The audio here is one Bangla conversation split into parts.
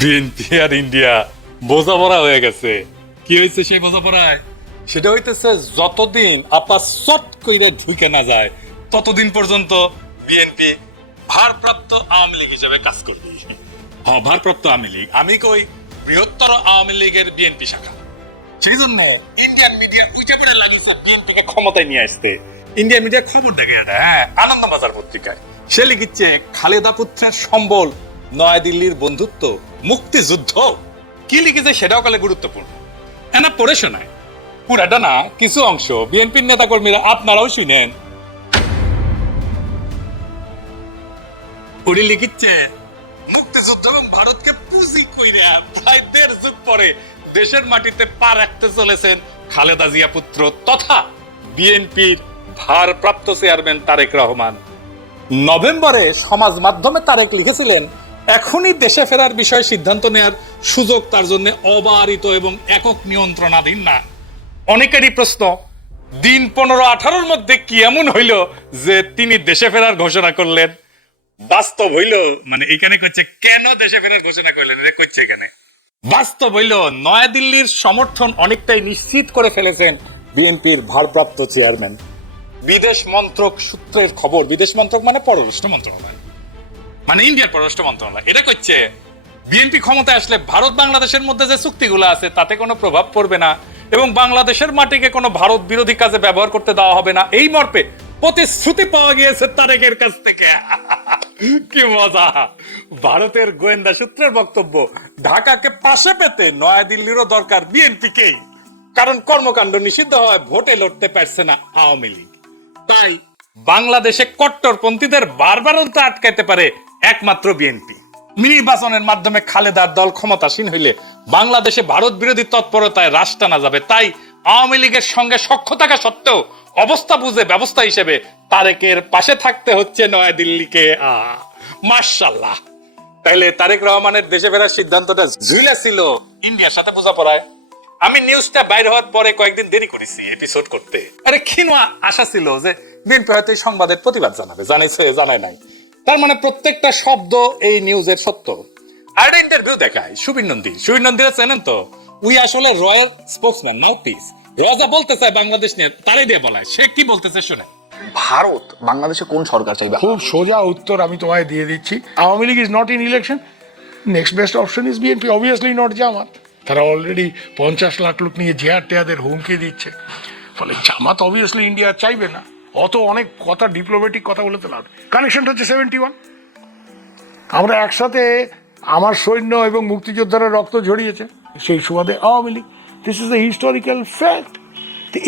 বিএনপি আর ইন্ডিয়া বোঝাপড়া হয়ে গেছে। কি হয়েছে সেই বোঝাপড়ায়? সেটা হইতেছে যতদিন আপা চট কইরা ঢুকে না যায় ততদিন পর্যন্ত বিএনপি ভারপ্রাপ্ত আওয়ামী লীগ হিসেবে কাজ করবে। হ্যাঁ, ভারপ্রাপ্ত আওয়ামী লীগ, আমি কই বৃহত্তর আওয়ামী লীগের বিএনপি শাখা। সেই জন্য ইন্ডিয়ান মিডিয়া উঠে পড়ে লাগিয়েছে বিএনপিকে ক্ষমতায় নিয়ে আসতে। ইন্ডিয়ান মিডিয়া খবর দেখে, হ্যাঁ, আনন্দবাজার পত্রিকায় সে লিখিচ্ছে খালেদা পুত্রের সম্বল, নয়াদিল্লির বন্ধুত্ব, মুক্তিযুদ্ধ। কি লিখেছে সেটাও কালে গুরুত্বপূর্ণ। এনা পড়ে শোনায়, পুরাটা না, কিছু অংশ বিএনপির নেতা কর্মীরা আপনারাও শুনেন। উনি লিখিচ্ছে মুক্তিযুদ্ধ এবং ভারতকে পুঁজি কইরা প্রায় 1.5 যুগ পরে দেশের মাটিতে পা রাখতে চলেছেন খালেদা জিয়া পুত্র তথা বিএনপির ভারপ্রাপ্ত চেয়ারম্যান তারেক রহমান। নভেম্বরে সমাজ মাধ্যমে তারেক লিখেছিলেন, এখনই দেশে ফেরার বিষয়ে সিদ্ধান্ত নেয়ার সুযোগ তার জন্য অবারিত এবং একক নিয়ন্ত্রণাধীন না। অনেকেরই প্রশ্ন, দিন 15-18-র মধ্যে কি এমন হইল যে তিনি দেশে ফেরার ঘোষণা করলেন? বাস্তব হইল, মানে এখানে কইছে কেন দেশে ফেরার ঘোষণা করলেন, এটা কইছে এখানে। বাস্তব হইল নয়াদিল্লির সমর্থন অনেকটাই নিশ্চিত করে ফেলেছেন বিএনপির ভারপ্রাপ্ত চেয়ারম্যান। বিদেশ মন্ত্রক সূত্রের খবর, বিদেশ মন্ত্রক মানে পররাষ্ট্র মন্ত্রণালয়, মানে ইন্ডিয়ার পররাষ্ট্র মন্ত্রণালয়, এটা কইছে বিএনপি ক্ষমতায় আসলে ভারত বাংলাদেশের মধ্যে যে চুক্তিগুলো আছে তাতে কোনো প্রভাব পড়বে না এবং বাংলাদেশের মাটিকে কোনো ভারত বিরোধী কাজে ব্যবহার করতে দেওয়া হবে না, এই মর্মে প্রতিশ্রুতি পাওয়া গিয়েছে তারেকের কাছ থেকে। কি মজা! ভারতের গোয়েন্দা সূত্রের বক্তব্য, ঢাকাকে পাশে পেতে নয়াদিল্লিরও দরকার বিএনপিকেই, কারণ কর্মকাণ্ড নিষিদ্ধ হয়, ভোটে লড়তে পারছে না আওয়ামী লীগ। তাই বাংলাদেশে কট্টরপন্থীদের বারবারন্ত আটকাইতে পারে একমাত্র বিএনপি। নির্বাচনের মাধ্যমে খালেদার দল ক্ষমতাসীন হইলে বাংলাদেশে ভারত বিরোধী তৎপরতায় রাশ টানা যাবে। তাই আওয়ামী লীগের সঙ্গে সখ্য থাকা সত্ত্বেও অবস্থা বুঝে ব্যবস্থা হিসেবে তারেকের পাশে থাকতে হচ্ছে নয়াদিল্লিকে। মাশাআল্লাহ! তাইলে তারেক রহমানের দেশে ফেরার সিদ্ধান্তটা ঝুলে ছিল ইন্ডিয়ার সাথে বোঝাপড়ায়। আমি নিউজটা বাইর হওয়ার পরে কয়েকদিন দেরি করেছি এপিসোড করতে। আরে ক্ষীণ আশা ছিল যে বিএনপি হয়তো এই সংবাদের প্রতিবাদ জানাবে, জানাইছে, জানায় নাই। তার মানে প্রত্যেকটা শব্দ এই নিউজের সত্য। আর একটা ইন্টারভিউ দেখায় সুবীর নন্দী। সুবীর নন্দীরা চেনেন তো? উই আসলে রয়্যাল স্পোকসম্যান, মাউথপিস। রাজা বলতে চায় বাংলাদেশ নিয়ে, তারে দিয়ে বলায়। সে কি বলতেছে শুনে। ভারত বাংলাদেশে কোন সরকার চাইবে? খুব সোজা উত্তর আমি তোমায় দিয়ে দিচ্ছি। Awami League is not in election, next best option is BNP, obviously not Jamaat. তারা অলরেডি 50 লাখ লোক নিয়ে জিয়ার টেয়াদের হুমকি দিচ্ছে, ফলে জামাত অবভিয়াসলি ইন্ডিয়া চাইবে না। অত অনেক কথা, ডিপ্লোম্যাটিক কথা বলে তো লাভ। কানেকশনটা হচ্ছে 71। আমরা একসাথে, আমার সৈন্য এবং মুক্তিযোদ্ধারা রক্ত ঝরিয়েছে, সেই সুবাদে Awami League. This is the historical fact.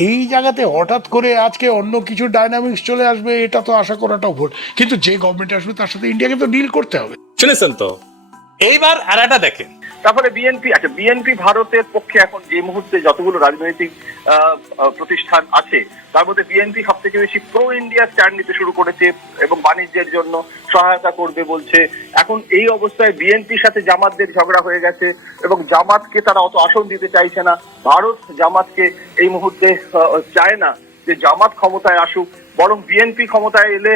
এই জায়গাতে হঠাৎ করে আজকে অন্য কিছু ডাইনামিক্স চলে আসবে, এটা তো আশা করাটাও ভুল। কিন্তু যে গভর্নমেন্ট আসবে তার সাথে ইন্ডিয়াকে তো ডিল করতে হবে। শুনেছেন তো? এইবার আর একটা দেখেন। তারপরে বিএনপি ভারতের পক্ষে এখন যে মুহূর্তে যতগুলো রাজনৈতিক প্রতিষ্ঠান আছে তার মধ্যে বিএনপি সব থেকে বেশি প্রো ইন্ডিয়া স্ট্যান্ড নিতে শুরু করেছে এবং বাণিজ্যের জন্য সহায়তা করবে বলছে। এখন এই অবস্থায় বিএনপির সাথে জামাতদের ঝগড়া হয়ে গেছে এবং জামাতকে তারা অত আসন দিতে চাইছে না। ভারত জামাতকে এই মুহূর্তে চায় না যে জামাত ক্ষমতায় আসুক, বরং বিএনপি ক্ষমতায় এলে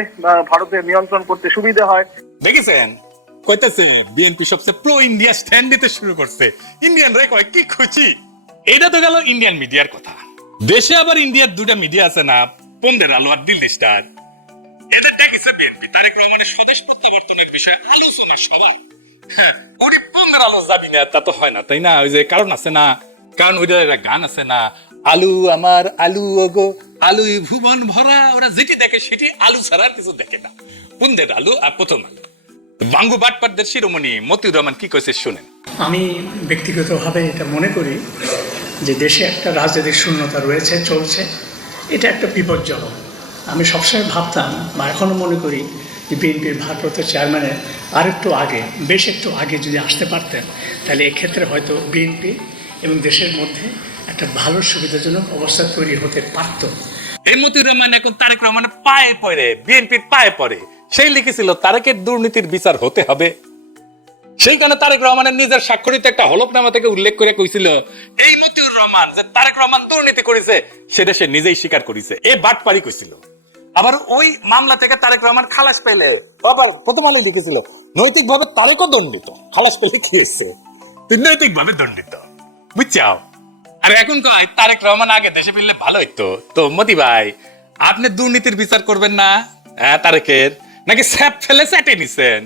ভারতের নিয়ন্ত্রণ করতে সুবিধা হয়। দেখেছেন? কইতেছে বিএনপি সবচেয়ে প্রো ইন্ডিয়া স্ট্যান্ড দিতে শুরু করছে। ইন্ডিয়ান রে কয় কি খুশি। এটা তো গেল ইন্ডিয়ান মিডিয়ার কথা। দেশে আবার ইন্ডিয়ার দুটা মিডিয়া আছে না, পন্দের আলো আর দিল্লি স্টার। এদের ডেকেছে বিএনপি তারেক রহমানের স্বদেশ প্রত্যাবর্তনের বিষয়ে আলোচনার সভা। ওরে পন্দের আলো যাবি না তা তো হয় না, তাই না? ওই যে কারণ আছে না, কারণ ওইটার একটা গান আছে না, আলু আমার আলু ওগো আলুই ভুবন ভরা। ওরা যেটি দেখে সেটি আলু ছাড়া আর কিছু দেখে না। পন্দের আলু আর প্রথম আলু। বাঙ্গু বাটপাটদের শিরোমণি মতিউর রহমান কি কইছে শুনেন। আমি ব্যক্তিগতভাবে এটা মনে করি যে দেশে একটা রাজনৈতিক শূন্যতা রয়েছে, চলছে, এটা একটা বিপজ্জনক। আমি সবসময় ভাবতাম বা এখনও মনে করি যে বিএনপির ভারপ্রাপ্ত চেয়ারম্যানের আরেকটু আগে, বেশ একটু আগে যদি আসতে পারতেন তাহলে এক্ষেত্রে হয়তো বিএনপি এবং দেশের মধ্যে একটা ভালো সুবিধাজনক অবস্থা তৈরি হতে পারত। এই মতিউর রহমান এখন তারেক রহমানের পায়ে পড়ে, বিএনপির পায়ে পড়ে। সেই লিখেছিল তারেকের দুর্নীতির বিচার হতে হবে। সেই কারণে তারেক রহমানের নিজের স্বাক্ষরিত একটা হলফনামা থেকে উল্লেখ করে কইছিল এই মতিউর রহমান যে তারেক রহমান দুর্নীতি করেছে সেটা সে নিজেই স্বীকার করেছে। এ বাটপারি কইছিল। আবার ওই মামলা থেকে তারেক রহমান খালাস পেলে আবার প্রথম আলো লিখেছিল নৈতিকভাবে তারেকও দণ্ডিত, খালাস পেলে কি হয়েছে, নৈতিকভাবে দণ্ডিত, বুঝছাও। আর এখন কয় তারেক রহমান আগে দেশে ফিরলে ভালো হইতো। তো মতি ভাই, আপনি দুর্নীতির বিচার করবেন না তারেকের, নাকি স্যাপ ফেলে স্যাটে নিছেন?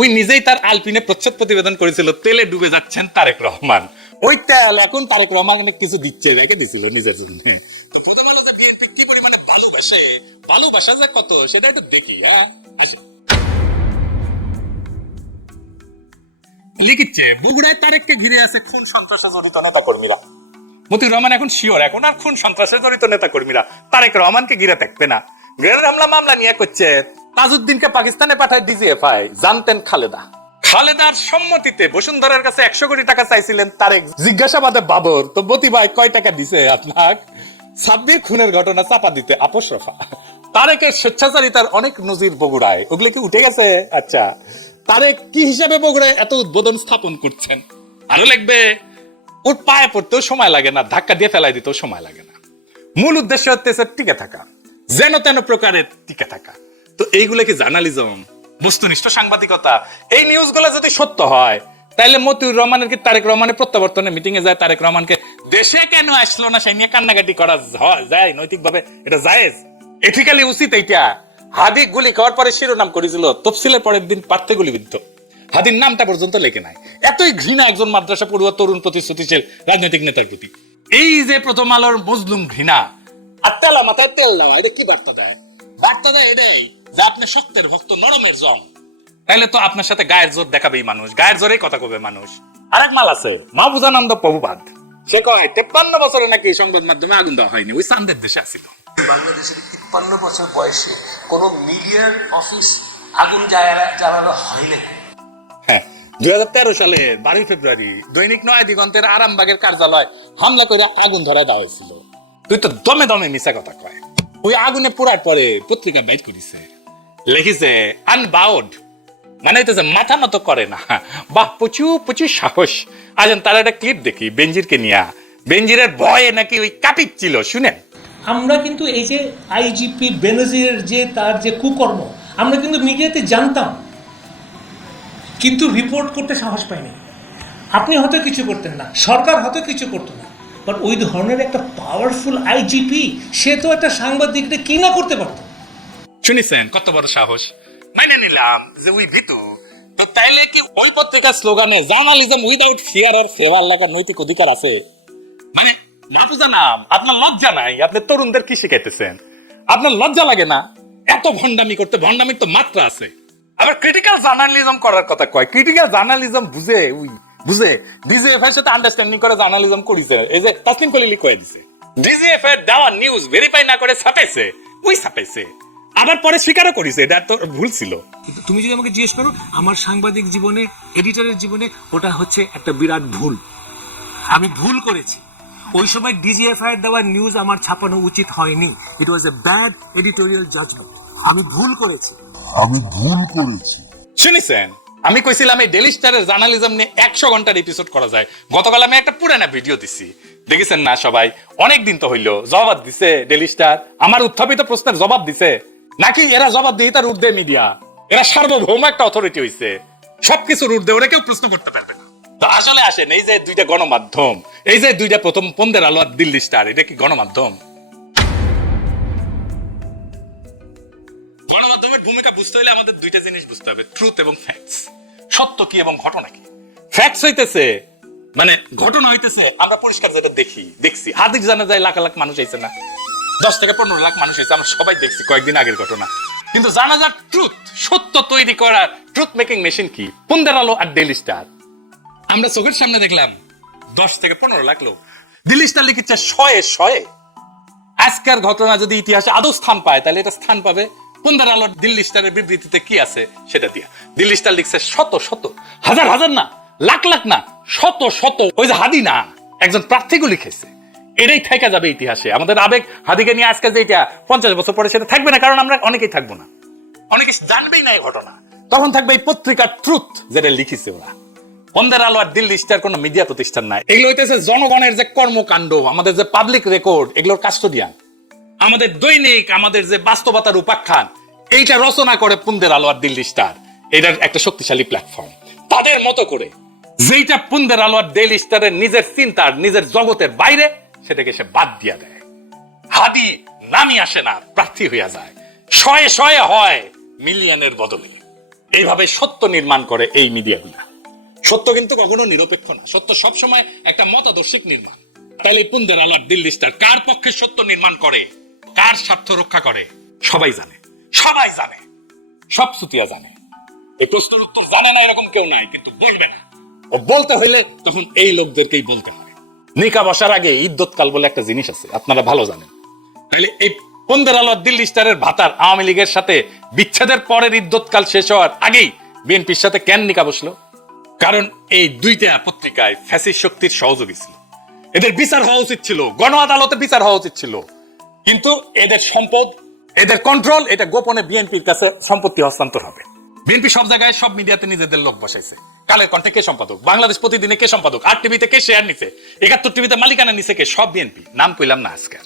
ওই নিজেই তার আলপিনে প্রচ্ছদ প্রতিবেদন করেছিল তেলে ডুবে যাচ্ছেন তারেক রহমান, ওই তেল এখন তারেক রহমান কিছু দিচ্ছে, রেখে দিছিল নিজের জন্য। তো প্রথম আলো যে বিএনপি কি পরিমাণে ভালোবাসে, ভালোবাসা যে কত সেটা একটু দেখি। আসে লিখিচ্ছে বগুড়ায় তারেককে ঘিরে আছে খুন সন্ত্রাসে জড়িত নেতা কর্মীরা। মতিউর রহমান এখন শিওর, এখন আর খুন সন্ত্রাসে জড়িত নেতা কর্মীরা তারেক রহমানকে ঘিরে থাকবে না। গ্রেনেড হামলা মামলা নিয়ে করছে তাজউদ্দিনকে পাকিস্তানে পাঠায় ডিজিএফআই, জানতেন খালেদা। খালেদার সম্মতিতে বসুন্ধরার কাছে 100 কোটি টাকা চাইছিলেন তারেক, জিজ্ঞাসাবাদে বাবর। তো মতি ভাই কয় টাকা দিছে আপনার? সাব্বির খুনের ঘটনা চাপা দিতে আপোষ রফা। তারেকের স্বেচ্ছাচারিতার অনেক নজির বগুড়ায়, ওগুলো কি উঠে গেছে? আচ্ছা, তারেক কি হিসাবে বগুড়ায় এত উদ্বোধন স্থাপন করছেন? আরো লাগবে, ওর পায়ে পড়তেও সময় লাগে না, ধাক্কা দিয়ে ফেলাই দিতেও সময় লাগে না। মূল উদ্দেশ্য হচ্ছে টিকে থাকা, যেন তেন প্রকারের টিকে থাকা। তো এইগুলো কি জার্নালিজম, বস্তুনিষ্ঠ সাংবাদিকতা? এই নিউজগুলো যদি সত্য হয় তাহলে মতিউর রহমানের কি তারেক রহমানের প্রত্যাবর্তনের মিটিং এ যায় তারেক রহমানকে দেশে কেন আসলো না সেই নিয়ে কান্নাকাটি করা যায়? নৈতিকভাবে এটা জায়েজ, এথিক্যালি উচিত এইটা? হাদি গুলি খাওয়ার পরে শিরোনাম করেছিল তফসিলের পরের দিন প্রার্থী গুলিবিদ্ধ, হাদির নামটা পর্যন্ত লেখে নাই। এতই ঘৃণা একজন মাদ্রাসা পড়ুয়া তরুণ প্রতিশ্রুতিশীল রাজনৈতিক নেতার প্রতি। এই যে প্রথম আলোর মজলুম ঘৃণা আর তেলা মাথায় তেল দেওয়া, এটা কি বার্তা দেয়? বার্তা দেয় এটাই যে আপনি শক্তের ভক্ত, নরমের জম। তাহলে তো আপনার সাথে গায়ের জোর দেখাবেই মানুষ, গায়ের জোরেই কথা কবে মানুষ। আরেক মাল আছে মাহবুজানন্দ প্রভুপাদ, সে কয় 53 বছরে নাকি সংবাদ মাধ্যমে আগুন দেওয়া হয়নি, ওই চান্দের দেশে আসছিল। বাংলাদেশের 53 বছর বয়সে কোন মিডিয়ার অফিস আগুন জ্বালানো হয় না। হ্যাঁ, 2013 সালে 12 ফেব্রুয়ারি দৈনিক নয় দিগন্তের আরামবাগের কার্যালয় হামলা করে আগুন ধরায় দেওয়া হয়েছিল। তুই তো দমে দমে মিশা কথা কয়। ওই আগুনে পোড়ার পরে পত্রিকা বাইট করেছে, লিখেছে আনবাউড, মানে হইতেছে মাথা মতো করে না। বাহ, প্রচুর প্রচুর সাহস। আজ তার একটা ক্লিপ দেখি বেনজিরকে নিয়া, বেনজিরের ভয়ে নাকি ওই কাঁপিচ্ছিল, শুনেন। আমরা কিন্তু এই যে আইজিপি বেনজিরের যে তার যে কুকর্ম আমরা কিন্তু মিডিয়াতে জানতাম, কিন্তু রিপোর্ট করতে সাহস পাইনি। আপনি হয়তো কিছু করতেন না, সরকার হয়তো কিছু করতো না, বাট ওই ধরনের একটা পাওয়ারফুল আইজিপি সে তো একটা সাংবাদিকটা কি না করতে পারত। শুনেছেন কত বড় সাহস? মাইনে নিলাম যে ওই ভিতু, তো তাইলে কি ওই পত্রিকার স্লোগানে জার্নালিজম উইদাউট ফিয়ার আর ফেভার লাগার নৈতিক অধিকার আছে? মানে না বুঝা নাম, আপনার লজ্জা নাই? আপনি তরুণদের কি শিখাইতেছেন? আপনার লজ্জা লাগে না এত ভণ্ডামি করতে? ভণ্ডামির তো মাত্রা আছে। আবার ক্রিটিক্যাল জার্নালিজম করার কথা কয়। ক্রিটিক্যাল জার্নালিজম বুঝে ডিজিএফ এর সাথে আন্ডারস্ট্যান্ডিং করে জার্নালিজম করিছে। এই যে তাসলিম কলিলি কয়ে দিছে ডিজিএফ এর দেওয়া নিউজ ভেরিফাই না করে ছাপাইছে, ওই ছাপাইছে, আবার পরে স্বীকারও করেছে এটা তো ভুল ছিল। কিন্তু তুমি যদি আমাকে জিজ্ঞেস করো আমার সাংবাদিক জীবনে, এডিটরের জীবনে ওটা হচ্ছে একটা বিরাট ভুল। আমি ভুল করেছি। ওই সময় ডিজিএফআই এর দেওয়া নিউজ আমার ছাপানো উচিত হয়নি। ইট ওয়াজ এ ব্যাড এডিটোরিয়াল জাজমেন্ট। আমি ভুল করেছি। শুনেছেন আমি কইছিলাম এই ডেইলি স্টারের জার্নালিজম নিয়ে 100 ঘন্টার এপিসোড করা যায়। গতকাল আমি একটা পুরানা ভিডিও দিছি, দেখেছেন না সবাই? অনেক দিন তো হইলো। জবাব দিছে ডেইলি স্টার, আমার উত্থাপিত প্রশ্নের জবাব দিছে নাকি এরা জবাব দিয়ে তার ঊর্ধ্বে মিডিয়া? এরা সার্বভৌম একটা অথরিটি হইছে, সবকিছুর ঊর্ধ্বে, ওরা কেউ প্রশ্ন করতে পারবে না। তো আসলে আসেন, এই যে দুইটা গণমাধ্যম, এই যে দুইটা প্রথম পন্দের আলো আর দিল্লি স্টার, এটা কি গণমাধ্যম? গণমাধ্যমের ভূমিকা বুঝতে হলে আমাদের দুইটা জিনিস বুঝতে হবে, ট্রুথ এবং ফ্যাক্টস। সত্য কি এবং ঘটনা কি। ফ্যাক্টস হইতেছে মানে ঘটনা হইতেছে আমরা পরিষ্কার যেটা দেখছি। হাদিস জানা যায় লাখ লাখ মানুষ হয়েছে না, 10 থেকে 15 লাখ মানুষ হয়েছে, আমরা সবাই দেখছি কয়েকদিন আগের ঘটনা। কিন্তু জানা যায় ট্রুথ, সত্য তৈরি করার ট্রুথ মেকিং মেশিন কি? পন্দের আলো আর ডেইলি স্টার। আমরা চোখের সামনে দেখলাম 10 থেকে 15 লাখ লোক। দিল্লি স্টার লিখেছে 100 আজকের ঘটনা যদি ইতিহাসে আদৌ স্থান পায় তাহলে এটা স্থান পাবে পন্দের আলো দিল্লি স্টারের বিবৃতিতে কি আছে সেটা দিয়া। দিল্লি স্টার লিখছে শত হাজার না, লাখ না, শত। ওই যে হাদি না, একজন প্রার্থীকে লিখেছে। এটাই থেকে যাবে ইতিহাসে। আমাদের আবেগ হাদিকে নিয়ে আজকে যেটা 50 বছর পরে সেটা থাকবে না, কারণ আমরা অনেকেই থাকবো না, অনেকে জানবেই না এই ঘটনা। তখন থাকবে এই পত্রিকার ট্রুথ যেটা লিখেছে ওরা। পন্দের আলো আর দিল্লি স্টার কোন মিডিয়া প্রতিষ্ঠান নাই, এগুলো হইতেছে জনগণের যে কর্মকাণ্ড, আমাদের যে পাবলিক রেকর্ড, এগুলোর কাস্টোডিয়ান। আমাদের দৈনিক আমাদের যে বাস্তবতার উপাখ্যান এইটা রচনা করে পুন্দের আলো আর দিল্লি স্টার, এটার একটা শক্তিশালী প্ল্যাটফর্ম। তাদের মতো করে যেইটা পুন্দের আলো আর ডেইলি স্টারের নিজের চিন্তার নিজের জগতের বাইরে, সেটাকে সে বাদ দিয়া দেয়। হাদি নামি আসে না, প্রার্থী হইয়া যায়, শয়ে শয়ে হয় মিলিয়নের বদলে। এইভাবে সত্য নির্মাণ করে এই মিডিয়াগুলা। সত্য কিন্তু কখনো নিরপেক্ষ না, সত্য সবসময় একটা মতাদর্শিক নির্মাণ। তাইলে পুন্দের আলো আর দিল্লি স্টার কার পক্ষে সত্য নির্মাণ করে, কার স্বার্থ রক্ষা করে, সবাই জানে, সবাই জানে, সব সুতিয়া জানে। এই প্রশ্নের উত্তর জানে না এরকম কেউ নাই, কিন্তু বলবে না। ও বলতে হইলে তখন এই লোকদেরকেই বলতে হয়। নিকা বসার আগে ইদ্যৎকাল বলে একটা জিনিস আছে, আপনারা ভালো জানেন। তাহলে এই পুন্দের আলো দিল্লি স্টারের ভাতার আওয়ামী লীগের সাথে বিচ্ছেদের পরের ইদ্যৎকাল শেষ হওয়ার আগেই বিএনপির সাথে কেন নিকা বসলো? কারণ এই দুইটা পত্রিকায় ফ্যাসিস্ট শক্তির সহযোগী ছিল। এদের বিচার হওয়া উচিত ছিল, গণ আদালতে বিচার হওয়া উচিত ছিল, কিন্তু এদের সম্পদ, এদের কন্ট্রোল, এটা গোপনে বিএনপির কাছে সম্পত্তি হস্তান্তর হবে। বিএনপি সব জায়গায় সব মিডিয়াতে নিজেদের লোক বসাইছে। কালের কণ্ঠে কে সম্পাদক, বাংলাদেশ প্রতিদিনে কে সম্পাদক, আর টিভিতে কে শেয়ার নিছে, ৭১ টিভিতে মালিকানা নিছে কে, সব বিএনপি। নাম কইলাম না আজকে।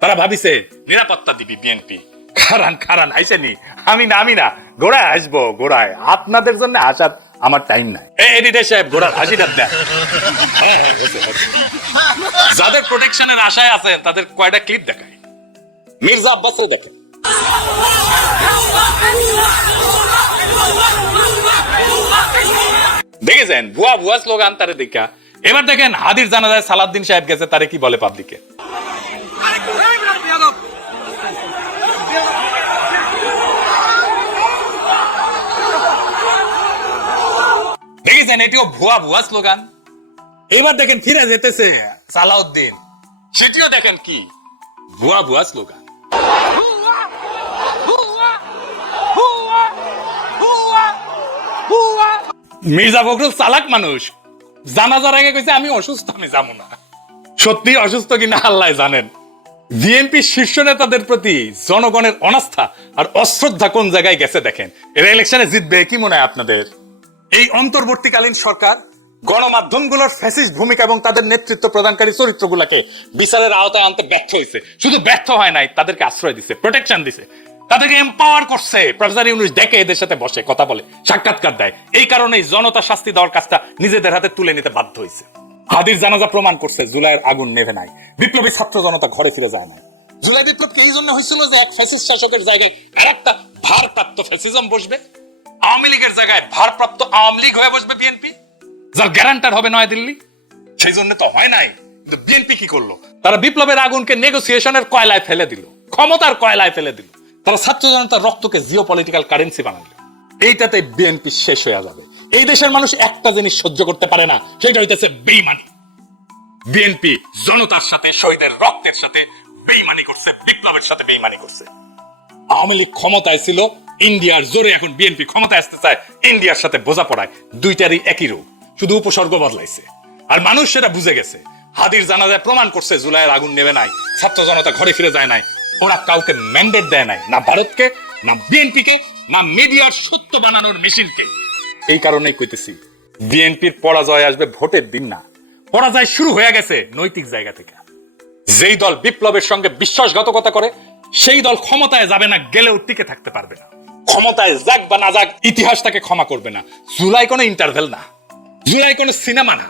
তারা ভাবিছে নিরাপত্তা দিবি বিএনপি। খারান আইসেনি, আমি না গোড়ায় আসবো, গোড়ায় আপনাদের জন্য আসার আমার টাইম নাই। এডিটর সাহেব গোড়ার হাসিটা দেন। যাদের প্রোটেকশনের আশায় আছেন তাদের কয়টা ক্লিপ দেখায়। মির্জা আব্বাসও দেখেন। দেখেছেন ভুয়া স্লোগান তারে দেখা। এবার দেখেন হাদির জানাজায় সালাউদ্দিন সাহেব গেছে, তারে কি বলে পাবলিকে। দেখেছেন এটিও ভুয়া স্লোগান। এবার দেখেন ফিরে যেতেছে সালাউদ্দিন, সেটিও দেখেন কি ভুয়া স্লোগান। মির্জা ফখরুল চালাক মানুষ, জানাজার আগে কইছে আমি অসুস্থ, আমি যাবো না। সত্যি অসুস্থ কিনা আল্লাহ জানেন। বিএনপি শীর্ষ নেতাদের প্রতি জনগণের অনাস্থা আর অশ্রদ্ধা কোন জায়গায় গেছে দেখেন। এরা ইলেকশনে জিতবে কি মনে হয় আপনাদের? এই অন্তর্বর্তীকালীন সরকার গণমাধ্যমগুলোর ফ্যাসিস্ট ভূমিকা এবং তাদের নেতৃত্ব প্রদানকারী চরিত্রগুলোকে বিচারের আওতায় আনতে ব্যর্থ হয়েছে। শুধু ব্যর্থ হয় নাই, তাদেরকে আশ্রয় দিছে, প্রোটেকশন দিছে, তাদেরকে এম্পাওয়ার করছে। প্রফেসর ইউনূস দেখে এদের সাথে বসে কথা বলে, সাক্ষাৎকার দেয়। এই কারণেই জনতা শাস্তি দেওয়ার কাজটা নিজেদের হাতে তুলে নিতে বাধ্য হয়েছে। হাদির জানাজা প্রমাণ করছে জুলাইয়ের আগুন নেভে নাই, বিপ্লবী ছাত্র জনতা ঘরে ফিরে যায় না। জুলাই বিপ্লবকে এই জন্য হয়েছিল যে এক ফ্যাসিস্ট শাসকের জায়গায় আর একটা ভারপ্রাপ্ত ফ্যাসিজম বসবে। আওয়ামী লীগের জায়গায় ভারপ্রাপ্ত আওয়ামী লীগ হয়ে বসবে বিএনপি, যার গ্যারান্টার হবে নয়াদিল্লি। সেই জন্য তো হয় নাই। কিন্তু বিএনপি কি করলো? তারা বিপ্লবের আগুনকে নেগোসিয়েশনের কয়লায় ফেলে দিল, ক্ষমতার কয়লায় ফেলে দিল। তারা ছাত্র জনতার রক্তকে জিও পলিটিক্যাল কারেন্সি বানালো। এইটাতে বিএনপি শেষ হয়ে যাবে। এই দেশের মানুষ একটা জিনিস সহ্য করতে পারে না, সেটা হইতেছে বেইমানি। বিএনপি জনতার সাথে, শহীদের রক্তের সাথে বেইমানি করছে, বিপ্লবের সাথে বেইমানি করছে। আওয়ামী লীগ ক্ষমতায় ছিল ইন্ডিয়ার জোরে, এখন বিএনপি ক্ষমতায় আসতে চায় ইন্ডিয়ার সাথে বোঝাপড়ায়। দুইটারই একই রোগ, শুধু উপসর্গ বদলাইছে। আর মানুষ সেটা বুঝে গেছে। হাদির জানাজায় প্রমাণ করছে জুলাইয়ের আগুন নেবে নাই, ছাত্র জনতা ঘরে ফিরে যায় নাই। ওরা কাউকে ম্যান্ডেট দেয় নাই, না ভারতকে, না বিএনপিকে, না মিডিয়ার সত্য বানানোর মেশিনকে। এই কারণেই কইতেছি বিএনপির পরাজয় আসবে ভোটের দিন না, পরাজয় শুরু হয়ে গেছে নৈতিক জায়গা থেকে। যেই দল বিপ্লবের সঙ্গে বিশ্বাসঘাতকতা করে সেই দল ক্ষমতায় যাবে না, গেলেও টিকে থাকতে পারবে না। ক্ষমতায় যাক বা না যাক, ইতিহাস তাকে ক্ষমা করবে না। জুলাই কোনো ইন্টারভেল না, জুলাই কোনো সিনেমা না,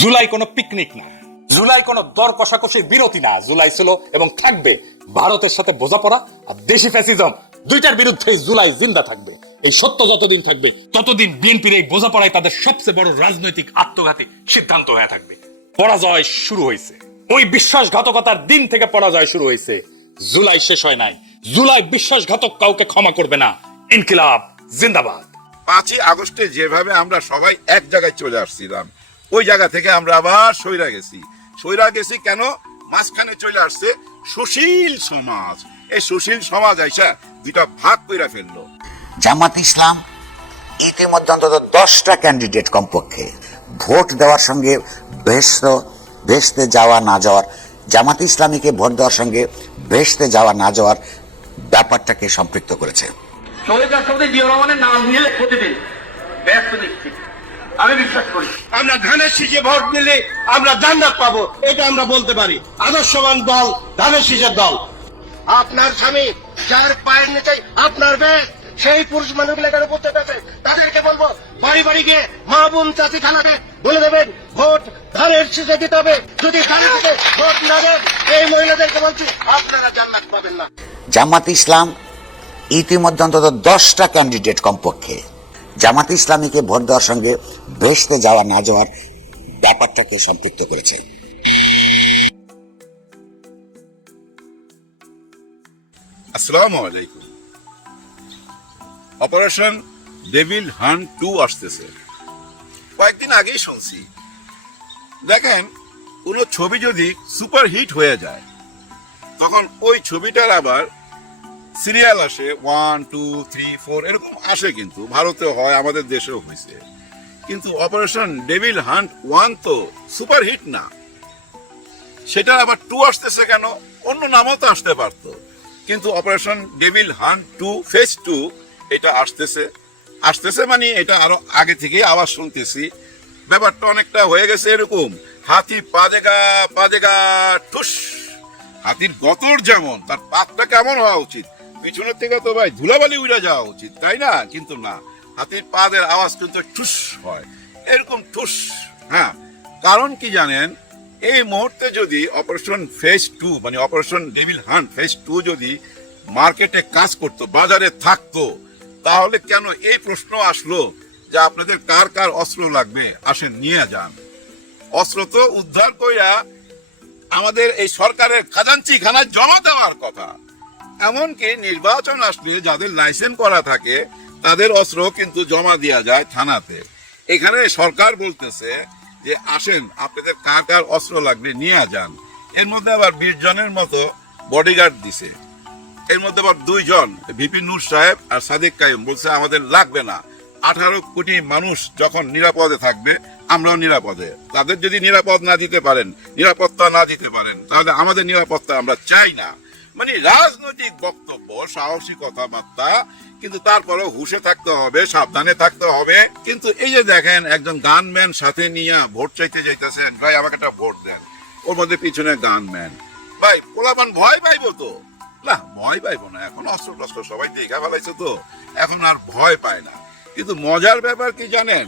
জুলাই কোনো পিকনিক না, জুলাই কোনো দর কষাকষির বিরতি না। জুলাই ছিল এবং থাকবে ভারতের সাথে বোঝাপড়া আর দেশি ফ্যাসিজম, দুইটার বিরুদ্ধে জুলাই জিন্দা থাকবে। এই সত্য যতদিন থাকবে ততদিন বিএনপির এই বোঝাপড়ায় তাদের সবচেয়ে বড় রাজনৈতিক আত্মঘাতী সিদ্ধান্ত হয়ে থাকবে। পরাজয় শুরু হয়েছে, ওই বিশ্বাসঘাতকতার দিন থেকে পরাজয় শুরু হয়েছে। জুলাই শেষ হয় নাই। জুলাই বিশ্বাসঘাতক কাউকে ক্ষমা করবে না। ইনকিলাব জিন্দাবাদ। 5ই আগস্টে যেভাবে আমরা সবাই এক জায়গায় চলে আসছিলাম, ওই জায়গা থেকে আমরা আবার সইরা গেছি। কেন? মাঝখানে চলে আসছে সুশীল সমাজ। এই সুশীল সমাজ আইসা দুইটা ভাগ কইরা ফেললো। জামাত ইসলাম ইতিমধ্যে অন্তত 10টা ক্যান্ডিডেট কমপক্ষে ভোট দেওয়ার সঙ্গে বেহেশতে যাওয়া না যাওয়ার, জামাত ইসলামীকে ভোট দেওয়ার সঙ্গে বেহেশতে যাওয়া না যাওয়ার ব্যাপারটাকে সম্পৃক্ত করেছে। আমি বিশ্বাস করি আমরা ধানের শীষে ভোট দিলে আমরা জান্নাত পাবো, এটা আমরা বলতে পারি। আদর্শবান দল ধানের শীষের দল। আপনার স্বামী যার পায়ের নিচে আপনার ব্যাগ, সেই পুরুষ মানুষগুলো এখানে উপস্থিত আছে, তাদেরকে বলবো বাড়ি বাড়ি গিয়ে মা বোন চাচি খালাকে বলে দেবেন ভোট ধানের শীষে দিতে হবে। যদি ধানের শীষে ভোট না দেন, এই মহিলাদেরকে বলছি আপনারা জান্নাত পাবেন না। জামাত ইসলাম ইতিমধ্যে অন্তত 10টা ক্যান্ডিডেট কমপক্ষে জামাত ইসলামীকে ভোট দেওয়ার সঙ্গে বেহেশতে যাওয়া না যাওয়ার ব্যাপারটাকে সম্পৃক্ত করেছে। আসসালামু আলাইকুম। অপারেশন ডেভিল হান্ট 2 আসতেছে, কয়েকদিন আগেই শুনছি। দেখেন, কোন ছবি যদি সুপার হিট হয়ে যায়, তখন ওই ছবিটার আবার সিরিয়াল আসে, 1, 2, 3, 4 এরকম আসে। কিন্তু ভারতেও হয়, আমাদের দেশেও হয়েছে। কিন্তু অপারেশন ডেভিল হান্ট 1 তো সুপার হিট না, সেটা আবার 2 আসতেছে কেন? অন্য নামও তো আসতে পারতো। কিন্তু অপারেশন ডেভিল হান্ট 2 ফেজ 2 এটা আসতেছে মানে এটা আরো আগে থেকেই আওয়াজ শুনতেছি। ব্যাপারটা অনেকটা হয়ে গেছে এরকম, হাতি পাজেগা ঠুস। হাতির গতর যেমন, তার পাতটা কেমন হওয়া উচিত? পিছনের থেকে তো ভাই ধুলাবালি উড়ে যাওয়া উচিত, তাই না? কিন্তু না, হাতির পাদের আওয়াজ কিন্তু ঠুস হয়, এরকম ঠুস। হ্যাঁ, কারণ কি জানেন? এই মুহূর্তে যদি অপারেশন ফেজ 2 মানে অপারেশন ডেভিল হান্ট ফেজ 2 যদি মার্কেটে কাজ করতো, বাজারে থাকতো, তাহলে কেন এই প্রশ্ন আসলো যে আপনাদের কার কার অস্ত্র লাগবে, আসেন নিয়ে যান। অস্ত্র তো উদ্ধার কইরা আমাদের এই সরকারের খাজাঞ্চি খানায় জমা দেওয়ার কথা। এমনকি নির্বাচন আসলে যাদের লাইসেন্স করা থাকে তাদের অস্ত্র কিন্তু জমা দেওয়া যায় থানাতে। এখানে সরকার বলতেছে যে আসেন, আপনাদের কার কার অস্ত্র লাগবে নিয়ে যান। এর মধ্যে আবার 20 জনের মতো বডিগার্ড দিছে। এর মধ্যে আবার 2 জন, ভিপি নূর সাহেব আর সাদিক কাইম, বলছে আমাদের লাগবে না। 18 কোটি মানুষ যখন নিরাপদে থাকবে, আমরাও নিরাপদে। তাদের যদি নিরাপত্তা না দিতে পারেন, তাহলে আমাদের নিরাপত্তা আমরা চাই না। মানে রাজনৈতিক বক্তব্য, সাহসী কথাবার্তা, কিন্তু তারপরেও হুঁশে থাকতে হবে, সাবধানে থাকতে হবে। কিন্তু এই যে দেখেন, একজন গানম্যান সাথে নিয়ে ভোট চাইতে যাইতেছেন, ভাই আমাকে একটা ভোট দেন, ওর মধ্যে পিছনে গানম্যান। ভাই পোলাপান ভয় পাইবো তো? না, ভয় পাইবো না। এখন অস্ত্র টস্ত্র সবাই দেখা ফেলাইছে, তো এখন আর ভয় পায় না। কিন্তু মজার ব্যাপার কি জানেন?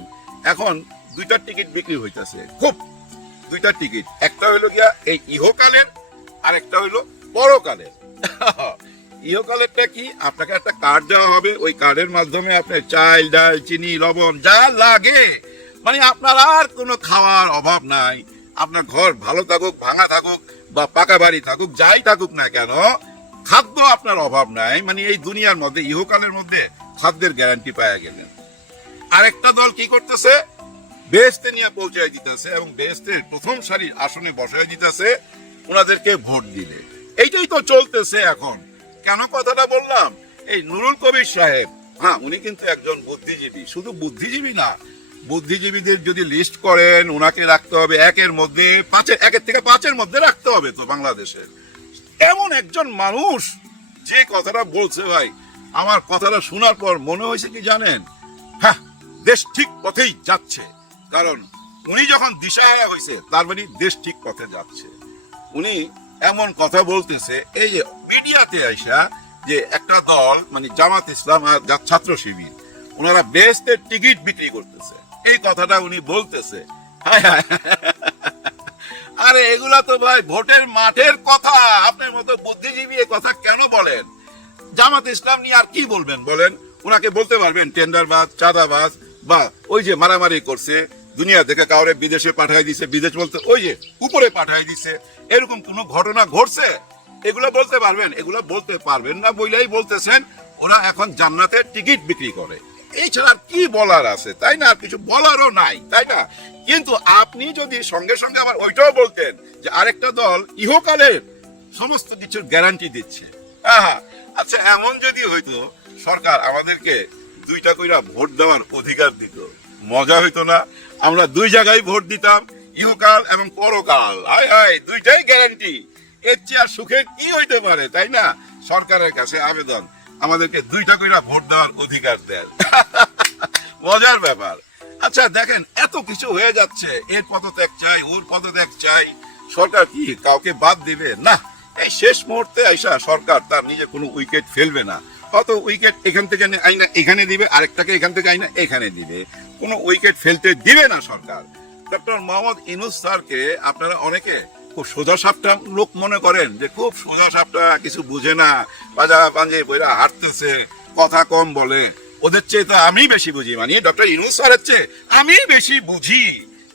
এখন 2টা টিকিট বিক্রি হইতেছে, খুব 2টা টিকিট। একটা হইলো গিয়া এই ইহকালের, আর একটা হইলো পরকালের। ইহকালেরটা কি? আপনাকে একটা কার্ড দেওয়া হবে, ওই কার্ডের মাধ্যমে আপনার চাল ডাল চিনি লবণ যা লাগে, মানে আপনার আর কোনো খাওয়ার অভাব নাই। আপনার ঘর ভালো থাকুক, ভাঙা থাকুক, বা পাকা বাড়ি থাকুক, যাই থাকুক না কেন, খাদ্য আপনার অভাব নাই। মানে এই দুনিয়ার মধ্যে, ইহকালের মধ্যে খাদ্যের গ্যারান্টি পাওয়া গেলেন। আরেকটা দল কি করতেছে? বেহেশতে নিয়ে পৌঁছায় দিতেছে, এবং বেহেশতের প্রথম সারির আসনে বসায় দিতেছে ওনাদেরকে ভোট দিলে। এইটাই তো চলতেছে এখন। কেন কথাটা বললাম? এই নুরুল কবির সাহেব, হ্যাঁ, উনি কিন্তু একজন বুদ্ধিজীবী। শুধু বুদ্ধিজীবী না, বুদ্ধিজীবীদের যদি লিস্ট করেন, ওনাকে রাখতে হবে 1-এর থেকে 5-এর মধ্যে রাখতে হবে তো বাংলাদেশের। এমন একজন মানুষ যে কথাটা বলছে, ভাই আমার কথাটা শোনার পর মনে হয়েছে কি জানেন? হ্যাঁ, দেশ ঠিক পথেই যাচ্ছে। কারণ উনি যখন দিশাহারা হয়েছে, তার মানে দেশ ঠিক পথে যাচ্ছে। উনি এমন কথা বলতেছে, এই যে মিডিয়াতে আইসা, যে একটা দল মানে জামাত ইসলাম আর ছাত্র শিবির, ওনারা বেহেশতের টিকিট বিক্রি করতেছে, এই কথাটা উনি বলতেছে। আরে এগুলা তো ভাই ভোটের মাঠের কথা। আপনার মতো বুদ্ধিজীবী এ কথা কেন বলেন? জামাত ইসলাম নিয়ে আর কি বলবেন বলেন? ওনাকে বলতে পারবেন টেন্ডারবাজ, চাঁদাবাজ, বা ওই যে মারামারি করছে, দুনিয়া থেকে কাউরে বিদেশে পাঠাই দিছে, বিদেশ বলতে ওই যে উপরে পাঠাই দিছে, এরকম কোন ঘটনা ঘটছে? এগুলো বলতে পারবেন? এগুলো বলতে পারবেন না বইলাই বলতেছেন ওরা এখন জান্নাতের টিকিট বিক্রি করে। এই ছাড়া কি বলার আছে, তাই না? আর কিছু বলারও নাই, তাই না? কিন্তু আপনি যদি সঙ্গে সঙ্গে আবার ওইটাও বলতেন যে আরেকটা দল ইহকালের সমস্ত কিছুর গ্যারান্টি দিচ্ছে। আচ্ছা, এমন যদি হইতো সরকার আমাদেরকে 2টা কইরা ভোট দেওয়ার অধিকার দিত, মজা হইতো না? আমরা 2 জায়গায় ভোট দিতাম, ইহকাল এবং পরকাল। হায় হায়, 2টাই গ্যারান্টি। এর চেয়ে আর সুখের কি হইতে পারে, তাই না? সরকারের কাছে আবেদন, আমাদেরকে 2টা কইরা ভোট দেওয়ার অধিকার দেন। মজার ব্যাপার। আচ্ছা দেখেন, এত কিছু হয়ে যাচ্ছে, এর পদত্যাগ চাই, ওর পদত্যাগ চাই, সরকার কি কাউকে বাদ দিবে? না, এই শেষ মুহূর্তে আইসা সরকার তার নিজে কোনো উইকেট ফেলবে না, কত উইকেট এখান থেকে আইনা এখানে দিবে, আরেকটাকে এখান থেকে আইনা এখানে দিবে, কোনো উইকেট ফেলতে দিবে না সরকার। ডক্টর মোহাম্মদ ইউনূস স্যারকে আপনারা অনেকে খুব সোজা সাপটা লোক মনে করেন, যে খুব সোজা সাপটা, কিছু বুঝে না, পাজা পাঞ্জে বইরা হাঁটতেছে, কথা কম বলে। ওদের চেয়ে তো আমি বেশি বুঝি, মানে ডক্টর ইউনূস স্যারের চেয়ে আমি বেশি বুঝি,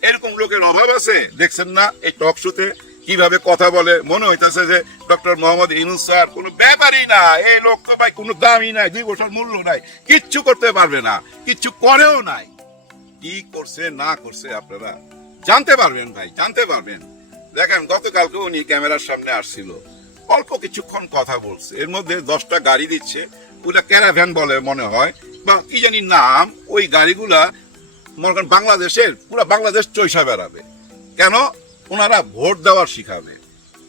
এরকম লোকের অভাব আছে? দেখছেন না এই টক শোতে কিভাবে কথা বলে, মনে হইতেছে যে ডক্টর মোহাম্মদ ইউনূস স্যার কোনো ব্যাপারই না, এই লোক তো ভাই কোনো দামই নাই, 2 বছর মূল্য নাই, কিচ্ছু করতে পারবে না, কিচ্ছু করেও নাই। কি করছে না করছে আপনারা জানতে পারবেন ভাই, জানতে পারবেন। দেখেন গতকালকে উনি ক্যামেরার সামনে আসছিল, অল্প কিছুক্ষণ কথা বলছে, এর মধ্যে 10টা গাড়ি দিচ্ছে, ওটা ক্যারাভ্যান বলে মনে হয় বা কি জানি নাম, ওই গাড়িগুলা মনে করেন বাংলাদেশের পুরো বাংলাদেশ চৈষা বেড়াবে। কেন? ওনারা ভোট দেওয়ার শিখাবে,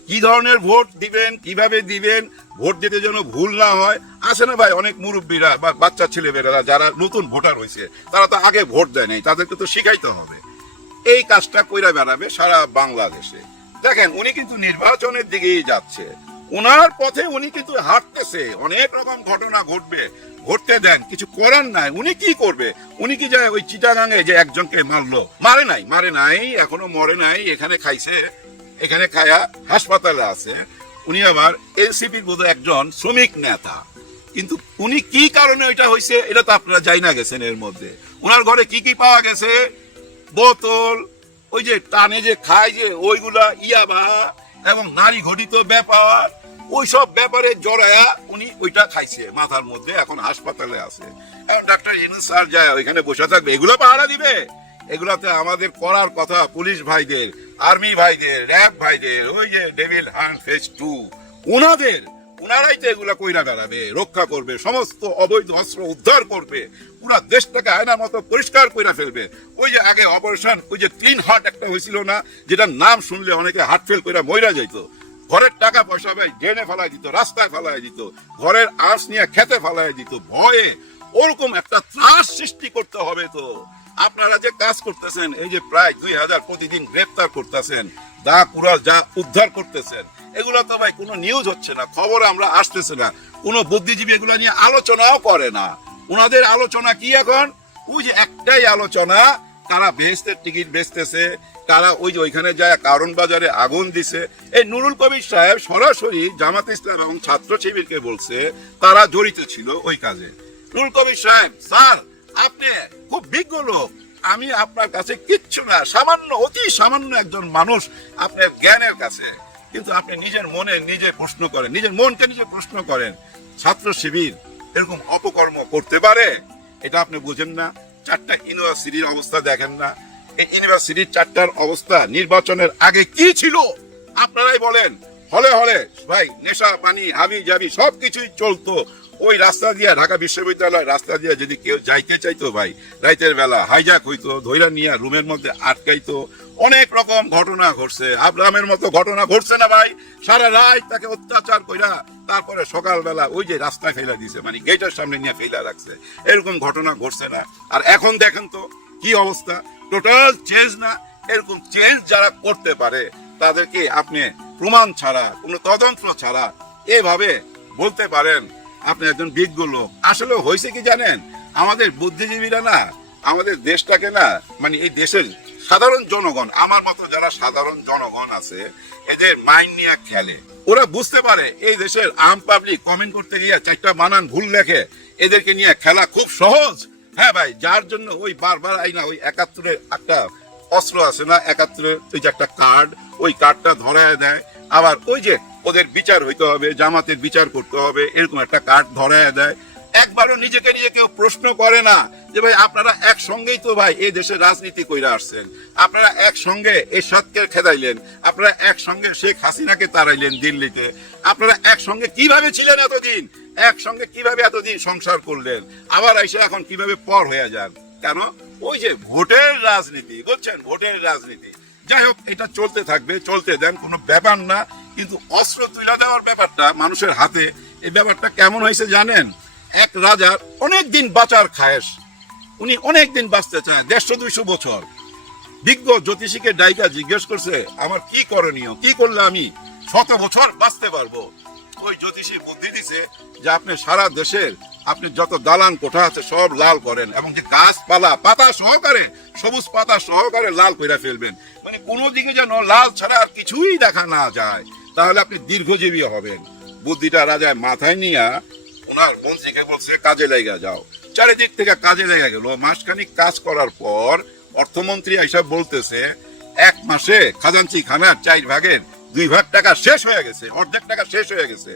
কি ধরনের ভোট দিবেন, কিভাবে দিবেন, ভোট দিতে যেন ভুল না হয়। আছে না ভাই অনেক মুরব্বীরা বা বাচ্চা ছেলেমেয়েরা যারা নতুন ভোটার হয়েছে, তারা তো আগে ভোট দেয় নাই, তাদেরকে তো শিখাইতে হবে। এই কাজটা কইরা বেড়াবে সারা বাংলাদেশে। দেখেন উনি কিন্তু নির্বাচনের দিকেই যাচ্ছে, ওনার পথে উনি কিন্তু হাঁটতেছে, অনেক রকম ঘটনা ঘটবে, ঘটতে দেন, কিছু করার নাই। উনি কি করবে? উনি কি যায় ওই চিটাগাঙে যে একজনকে মারলো, মারে নাই, এখনো মরে নাই, এখানে খাইছে, এখানে খায়া হাসপাতালে আছে। উনি আবার এনসিপির বোধহয় একজন শ্রমিক নেতা, কিন্তু উনি কি কারণে ওইটা হয়েছে এটা তো আপনারা যাই না গেছেন। এর মধ্যে ওনার ঘরে কি কি পাওয়া গেছে, বোতল, ওই যে টানে যে খায় যে ওইগুলা, ইয়াবা এবং নারী ঘটিত ব্যাপার, ওই সব ব্যাপারে জড়ায়া উনি ওইটা খাইছে মাথার মধ্যে, এখন হাসপাতালে আছে। এখন ডাক্তার ইউনূস স্যার যায় ওইখানে বসে থাকবে, এগুলো পাহারা দিবে? এগুলাতে আমাদের করার কথা পুলিশ ভাইদের, আর্মি ভাইদের, র্যাব ভাইদের, ওই যে ডেভিল হান্ট ফেজ 2 ওনারাই তো এগুলা কইরা বেড়াবে, রক্ষা করবে, সমস্ত অবৈধ অস্ত্র উদ্ধার করবে, পুরো দেশটাকে আয়নার মতো পরিষ্কার কইরা ফেলবে। ওই যে আগে অপারেশন ওই যে ক্লিন হার্ট একটা হয়েছিল না, যেটার নাম শুনলে অনেকে হার্ট ফেল কইরা মইরা যাইত, ঘরের টাকা পয়সা ভাই ড্রেনে ফেলাই দিত, রাস্তায় ফেলাই দিত, ঘরের আঁশ নিয়ে খেতে ফেলাই দিত ভয়ে। ওরকম একটা ত্রাস সৃষ্টি করতে হবে। তো আপনারা যে কাজ করতেছেন, এই যে প্রায় 2000 প্রতিদিন গ্রেপ্তার করতেছেন, দা কুড়াল যা উদ্ধার করতেছেন, এগুলো তো ভাই কোনো নিউজ হচ্ছে না, খবর আমরা আসতেছে না, কোনো বুদ্ধিজীবী এগুলো নিয়ে আলোচনাও করে না। ওনাদের আলোচনা কি এখন? ওই যে একটাই আলোচনা, তারা বেহেশতের টিকিট বেচতেছে, তারা ওই যে ওইখানে যায় কারণ বাজারে আগুন দিছে। এই নুরুল কবির সাহেব সরাসরি জামাত ইসলাম এবং ছাত্র শিবিরকে বলছে তারা জড়িত ছিল ওই কাজে। নুরুল কবির সাহেব, স্যার আপনি খুব বিজ্ঞ লোক, আমি আপনার কাছে কিচ্ছু না, সামান্য, অতি সামান্য একজন মানুষ আপনার জ্ঞানের কাছে, কিন্তু আপনি নিজের মনে নিজে প্রশ্ন করেন, নিজের মনকে নিজে প্রশ্ন করেন, ছাত্র শিবির এরকম অপকর্ম করতে পারে? এটা আপনি বুঝেন না। 4টা ইউনিভার্সিটির অবস্থা দেখেন না, এই ইউনিভার্সিটির 4টার অবস্থা নির্বাচনের আগে কি ছিল আপনারাই বলেন। হলে হলে ভাই নেশা পানি হাবি জাবি সবকিছুই চলতো। ওই রাস্তা দিয়ে, ঢাকা বিশ্ববিদ্যালয় রাস্তা দিয়ে যদি কেউ যাইতে চাইতো ভাই, রাতের বেলা হাইজাক হইতো, ধৈরা নিয়ে রুমের মধ্যে আটকাইতো, অনেক রকম ঘটনা ঘটছে। আব্রাহামের মতো ঘটনা ঘটছে না ভাই? সারা রাত তাকে অত্যাচার কইরা তারপরে সকালবেলা ওই যে রাস্তায় ফেলা দিছে, মানে গেটের সামনে নিয়ে ফেলা রাখছে, এরকম ঘটনা ঘটছে না? আর এখন দেখেন তো কি অবস্থা, টোটাল চেঞ্জ না? এরকম চেঞ্জ যারা করতে পারে তাদেরকে আপনি প্রমাণ ছাড়া, কোনো তদন্ত ছাড়া এভাবে বলতে পারেন আপনি একজন বিজ্ঞ লোক? আসলে হয়েছে কি জানেন, আমাদের বুদ্ধিজীবীরা না আমাদের দেশটাকে না, মানে এই দেশের সাধারণ জনগণ, আমার মতো যারা সাধারণ জনগণ আছে, এদের মাইন্ড নিয়ে খেলে। ওরা বুঝতে পারে এই দেশের আম পাবলিক কমেন্ট করতে গিয়ে 4টা বানান ভুল লেখে, এদেরকে নিয়ে খেলা খুব সহজ। হ্যাঁ ভাই, যার জন্য ওই বারবার আইনা ওই 71-এর একটা অস্ত্র আছে না, 71-এর ওই যে একটা কার্ড, ওই কার্ডটা ধরায় দেয়, আবার ওই যে ওদের বিচার হইতে হবে, জামাতের বিচার করতে হবে, এরকম একটা কার্ড ধরায় দেয়। একবারও নিজেকে নিয়ে কেউ প্রশ্ন করে না যে ভাই আপনারা একসঙ্গেই তো ভাই এই দেশের রাজনীতি কইরা আসছেন, আপনারা একসঙ্গে এরশাদকে খেদাইলেন, আপনারা একসঙ্গে শেখ হাসিনাকে তাড়াইলেন দিল্লিতে, আপনারা একসঙ্গে কিভাবে ছিলেন এতদিন, একসঙ্গে কিভাবে এতদিন সংসার করলেন, আবার এসে এখন কিভাবে পর হয়ে যান? কেন? ওই যে ভোটের রাজনীতি, বলছেন ভোটের রাজনীতি। যাই হোক, এটা চলতে থাকবে, চলতে দেন, কোনো ব্যাপার না। কিন্তু অস্ত্র তুলে দেওয়ার ব্যাপারটা মানুষের হাতে, এই ব্যাপারটা কেমন হয়েছে জানেন? এক রাজার অনেক দিন বাঁচার খায়েশ, উনি অনেক দিন বাঁচতে চায়, 150-200 বছর, বিজ্ঞ জ্যোতিষীকে ডাইকা জিজ্ঞেস করছে আমার কি করণীয়, কি করলে আমি 100 বছর বাঁচতে পারবো। ওই জ্যোতিষী বুদ্ধি দিছে যে আপনি সারা দেশের আপনি যত দালান কোঠা আছে সব লাল করেন এবং যে গাছপালা পাতা সহকারে সবুজ পাতা সহকারে লাল কইরা ফেলবেন, মানে কোনো দিকে যেন লাল ছাড়া আর কিছুই দেখা না যায়, তাহলে আপনি দীর্ঘজীবী হবেন। বুদ্ধিটা রাজায় মাথায় নিয়ে ওনার মন্ত্রীকে বলছে কাজে লেগে যাও। চারিদিক থেকে কাজে লেগে গেল। মাসখানিক কাজ করার পর অর্থমন্ত্রী হিসাব বলতেছে 1 মাসে খাজাঞ্চি খানার 4 ভাগের 2 ভাগ টাকা শেষ হয়ে গেছে, অর্ধেক টাকা শেষ হয়ে গেছে।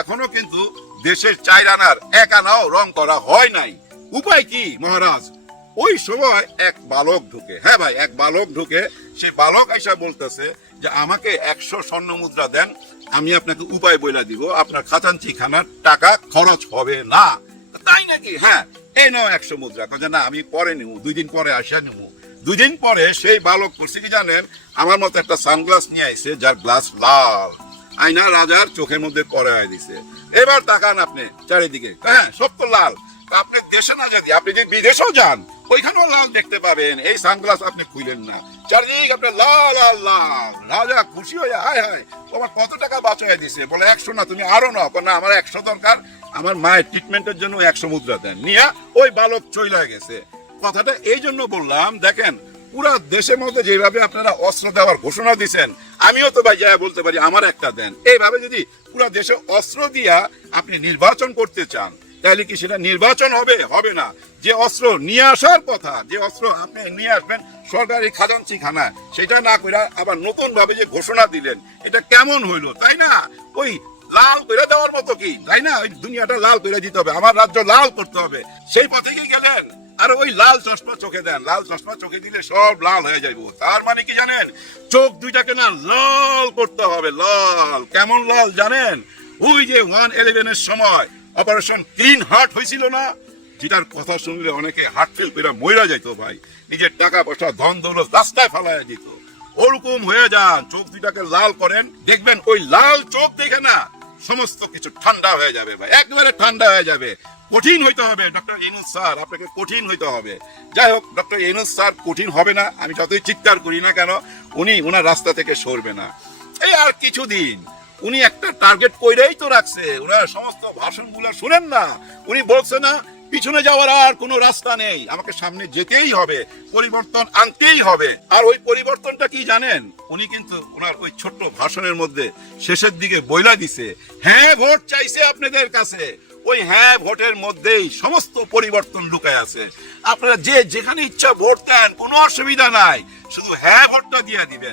এখনো কিন্তু দেশের 4 আনার 1 আনাও রং করা হয় নাই। উপায় কি মহারাজ? ওই সময় এক বালক ঢুকে, হ্যাঁ ভাই, এক বালক ঢুকে। সেই বালক আইসা বলতেছে যে আমাকে 100 স্বর্ণ মুদ্রা দেন, আমি আপনাকে উপায় বইলা দিব, আপনার খাজাঞ্চি খানার টাকা খরচ হবে না। তাই নাকি? হ্যাঁ, এই নাও 100 মুদ্রা। কাজে না, আমি পরে নিব, 2 দিন পরে আসা নিব। 2 দিন পরে সেই বালক করছে কি জানেন, আমার মতো একটা সানগ্লাস নিয়ে আইছে, যার গ্লাস লাল, আয়না রাজার চোখের মধ্যে পরায় দিছে। এবার তাকান আপনি চারিদিকে, হ্যাঁ সব তো লাল। তা আপনি দেশে না যদি, আপনি যদি বিদেশেও যান ওইখানেও লাল দেখতে পাবেন। এই সানগ্লাস আপনি খুলেন না, চারিদিকে আপনি লাল আর লাল। রাজা খুশি হয়ে হায় হায় তোমার কত টাকা বাঁচায় দিছে, বলে 100 না, তুমি আরো নাও। না, আমার 100 দরকার, আমার মায়ের ট্রিটমেন্টের জন্য 100 মুদ্রা দেন। নিয়ে ওই বালক চইলা গেছে। কথাটা এই জন্য বললাম, দেখেন পুরা দেশের মধ্যে যেভাবে আপনারা অস্ত্র দেওয়ার ঘোষণা দিচ্ছেন, আমিও তো ভাই যা বলতে পারি আমার একটা দেন। এইভাবে যদি পুরা দেশে অস্ত্র দিয়া আপনি নির্বাচন করতে চান, তাহলে কি সেটা নির্বাচন হবে? হবে না। যে অস্ত্র নিয়ে আসার কথা, যে অস্ত্র আপনি নিয়ে আসবেন সরকারি খাজাঞ্চি খানা, সেটা না করে আবার নতুন ভাবে যে ঘোষণা দিলেন, এটা কেমন হইলো? তাই না? ওই লাল করে দেওয়ার মতো কি, তাই না? ওই দুনিয়াটা লাল করে দিতে হবে, আমার রাজ্য লাল করতে হবে, সেই পথে কি গেলেন? আর ওই লাল চশমা চোখে দেন, লাল চশমা চোখে দিলে সব লাল হয়ে যাইব। তার মানে কি জানেন, চোখ দুইটাকে না লাল করতে হবে। লাল কেমন লাল জানেন? ওই যে 1/11-এর সময় অপারেশন ক্লিন হার্ট হয়েছিল না, যেটার কথা শুনলে অনেকে হার্ট ফেল করে মইরা যাইতো ভাই, নিজের টাকা পয়সা ধন দৌলত রাস্তায় ফেলাইয়া দিত। ওরকম হয়ে যান, চোখ দুইটাকে লাল করেন, দেখবেন ওই লাল চোখ দেখে না সমস্ত কিছু ঠান্ডা হয়ে যাবে ভাই, একেবারে ঠান্ডা হয়ে যাবে। কঠিন হইতে হবে ডক্টর ইউনূস স্যার, আপনাকে কঠিন হইতে হবে। যাই হোক, ডক্টর ইউনূস স্যার কঠিন হবে না, আমি যতই চিৎকার করি না কেন, উনি ওনার রাস্তা থেকে সরবে না। এই আর কিছুদিন উনি একটা টার্গেট কইরাই তো রাখছে। ওনার সমস্ত ভাষণগুলো শুনেন না, উনি বলছে না পিছনে যাওয়ার আর কোনো রাস্তা নেই, আমাকে সামনে যেতেই হবে, পরিবর্তন আনতেই হবে। আর ওই পরিবর্তনটা কি জানেন? উনি কিন্তু ওনার ওই ছোট্ট ভাষণের মধ্যে শেষের দিকে বইলা দিছে, হ্যাঁ ভোট চাইছে আপনাদের কাছে। ওই হ্যাঁ ভোটের মধ্যেই সমস্ত পরিবর্তন লুকায় আছে। আপনারা যে যেখানে ইচ্ছা ভোট দেন, কোনো অসুবিধা নাই, শুধু হ্যাঁ ভোটটা দিয়ে দিবেন।